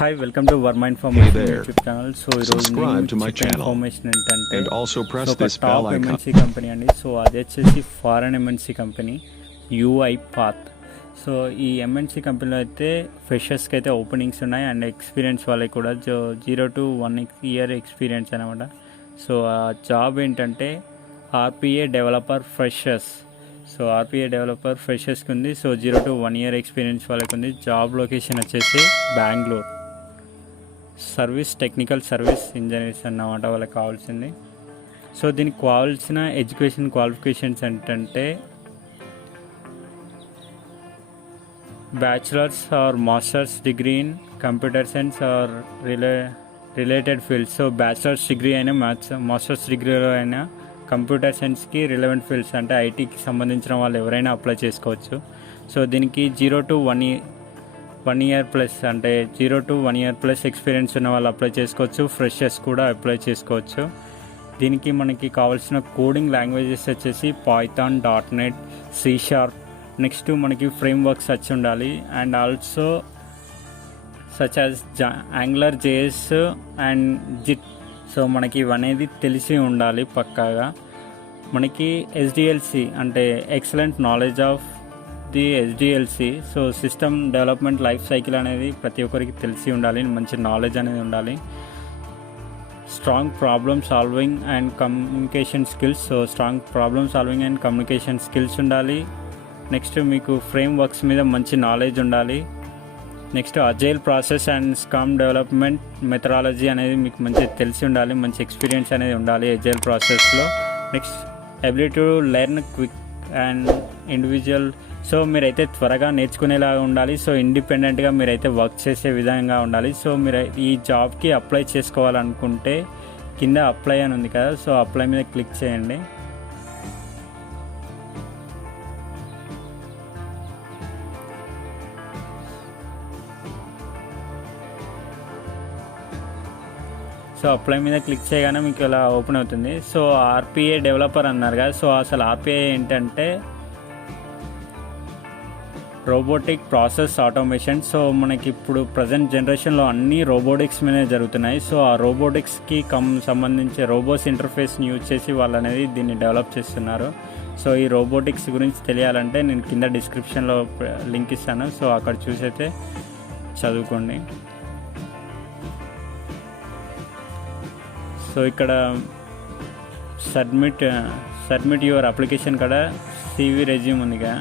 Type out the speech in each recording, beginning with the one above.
Hi, welcome to Verma Information YouTube channel. So subscribe to my channel information and also press this top bell icon. MNC company and so అది వచ్చేసి foreign MNC company UiPath. So ఈ MNC కంపెనీలో అయితే ఫ్రెషర్స్కి అయితే openings ఉన్నాయి and experience వాళ్ళకి కూడా 0 to 1 year experience అనమాట. సో ఆ జాబ్ ఏంటంటే RPA developer freshers. So RPA developer ఫ్రెషర్స్కి ఉంది. సో 0 to 1 year ఎక్స్పీరియన్స్ వాళ్ళకి ఉంది. జాబ్ లొకేషన్ వచ్చేసి బెంగళూరు. టెక్నికల్ సర్వీస్ ఇంజనీర్స్ అన్నమాట వాళ్ళకి కావాల్సింది. సో దీనికి కావాల్సిన ఎడ్యుకేషన్ క్వాలిఫికేషన్స్ ఏంటంటే bachelors or masters degree in computer science or related fields. So bachelors degree అయినా మాస్టర్స్ డిగ్రీలో అయినా కంప్యూటర్ సైన్స్కి రిలవెంట్ ఫీల్డ్స్ అంటే ఐటీకి సంబంధించిన వాళ్ళు ఎవరైనా అప్లై చేసుకోవచ్చు. సో దీనికి 0 to 1 year ప్లస్ అంటే 0 to 1 year ప్లస్ ఎక్స్పీరియన్స్ ఉన్న వాళ్ళు అప్లై చేసుకోవచ్చు. ఫ్రెషర్స్ కూడా అప్లై చేసుకోవచ్చు. దీనికి మనకి కావాల్సిన కోడింగ్ లాంగ్వేజెస్ వచ్చేసి పైథాన్, .NET, C#. నెక్స్ట్ మనకి ఫ్రేమ్ వర్క్స్ వచ్చి ఉండాలి and also such as angular, JS and JIT. So మనకి ఇవనేది తెలిసి ఉండాలి పక్కాగా. మనకి SDLC అంటే excellent knowledge of the SDLC. So system development life cycle అనేది ప్రతి ఒక్కరికి తెలిసి ఉండాలి, మంచి నాలెడ్జ్ అనేది ఉండాలి. Strong problem solving and communication skills. So strong problem solving and communication skills ఉండాలి. నెక్స్ట్ మీకు ఫ్రేమ్ వర్క్స్ మీద మంచి నాలెడ్జ్ ఉండాలి. Next agile process and scrum development methodology అనేది మీకు మంచి తెలిసి ఉండాలి, మంచి ఎక్స్పీరియన్స్ అనేది ఉండాలి అజైల్ ప్రాసెస్లో. Next ability to learn quick and individual. So మీరైతే త్వరగా నేర్చుకునేలాగా ఉండాలి. సో ఇండిపెండెంట్గా మీరైతే వర్క్ చేసే విధంగా ఉండాలి. సో మీరు ఈ జాబ్కి అప్లై చేసుకోవాలనుకుంటే కింద అప్లై అని ఉంది కదా, సో అప్లై మీద క్లిక్ చేయండి. సో అప్లై మీద క్లిక్ చేయగానే మీకు ఇలా ఓపెన్ అవుతుంది. సో RPA డెవలపర్ అన్నారు కదా, సో అసలు RPA ఏంటంటే రోబోటిక్ ప్రాసెస్ ఆటోమేషన్. సో మనకి ఇప్పుడు ప్రజెంట్ జనరేషన్లో అన్నీ రోబోటిక్స్ మీదే జరుగుతున్నాయి. సో ఆ రోబోటిక్స్కి సంబంధించి రోబోస్ ఇంటర్ఫేస్ని యూజ్ చేసి వాళ్ళు అనేది దీన్ని డెవలప్ చేస్తున్నారు. సో ఈ రోబోటిక్స్ గురించి తెలియాలంటే నేను కింద డిస్క్రిప్షన్లో లింక్ ఇస్తాను. సో అక్కడ చూసైతే చదువుకోండి. సో ఇక్కడ సబ్మిట్ యువర్ అప్లికేషన్ కాడ CV రెజ్యూమ్ ఉందిగా.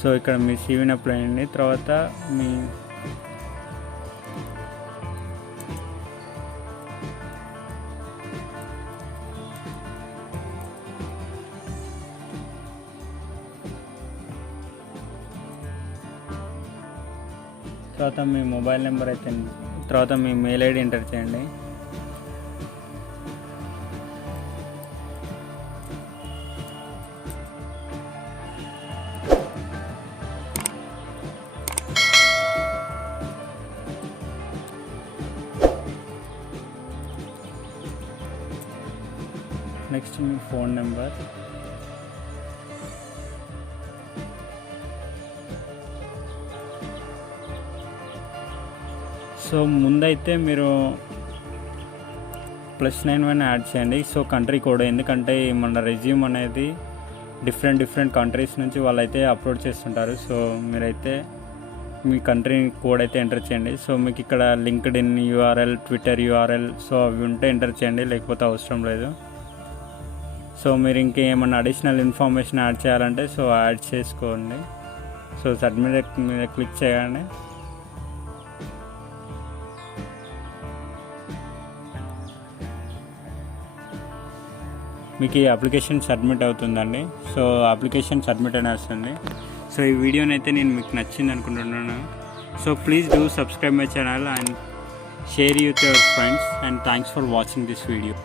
సో ఇక్కడ మీ CVని అప్లై చేయండి. తర్వాత మీ తర్వాత మీ మొబైల్ నెంబర్ అయితే తర్వాత మీ మెయిల్ ID ఎంటర్ చేయండి. నెక్స్ట్ మీ ఫోన్ నెంబర్. సో ముందైతే మీరు +91 యాడ్ చేయండి. సో కంట్రీ కోడ్, ఎందుకంటే మన రెజ్యూమ్ అనేది డిఫరెంట్ కంట్రీస్ నుంచి వాళ్ళైతే అప్లోడ్ చేస్తుంటారు. సో మీరైతే మీ కంట్రీ కోడ్ అయితే ఎంటర్ చేయండి. సో మీకు ఇక్కడ LinkedIn URL, Twitter URL so అవి ఉంటే ఎంటర్ చేయండి, లేకపోతే అవసరం లేదు. సో మీరు ఇంకేమన్నా అడిషనల్ ఇన్ఫర్మేషన్ యాడ్ చేయాలంటే సో యాడ్ చేసుకోండి. సో సబ్మిట్ మీద క్లిక్ చేయగానే మీకు ఈ అప్లికేషన్ సబ్మిట్ అవుతుందండి. సో అప్లికేషన్ సబ్మిట్ అని వస్తుంది. సో ఈ వీడియోని అయితే నేను మీకు నచ్చింది అనుకుంటున్నాను. So please do subscribe my channel and share with your friends and thanks for watching this video.